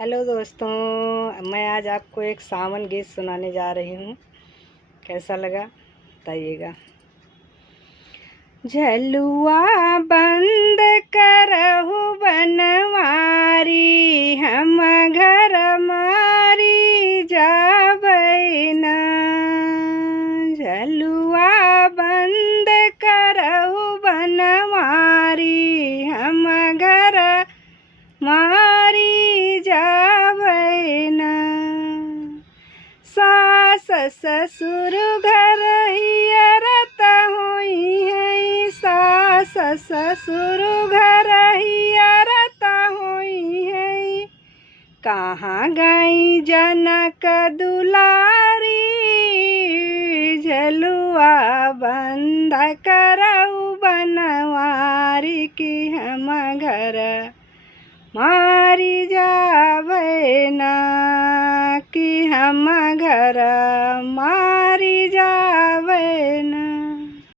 Hello दोस्तों, मैं आज आपको एक सावन गीत सुनाने जा रही हूँ। कैसा लगा बताइएगा। झलुआ बंद करहु बनवारी, हम घर मारी जाबै ना। झलुआ बंद करहु बनवारी, हम घर मारी जाबै ना। सास ससुर घर हियरत होई है, सास ससुर घर हियरत होई है। कहाँ गई जनक दुलारी, झलुआ बंद करऊ बनवारी की हम घर मारी जाबै ना, कि हम घर मारी जा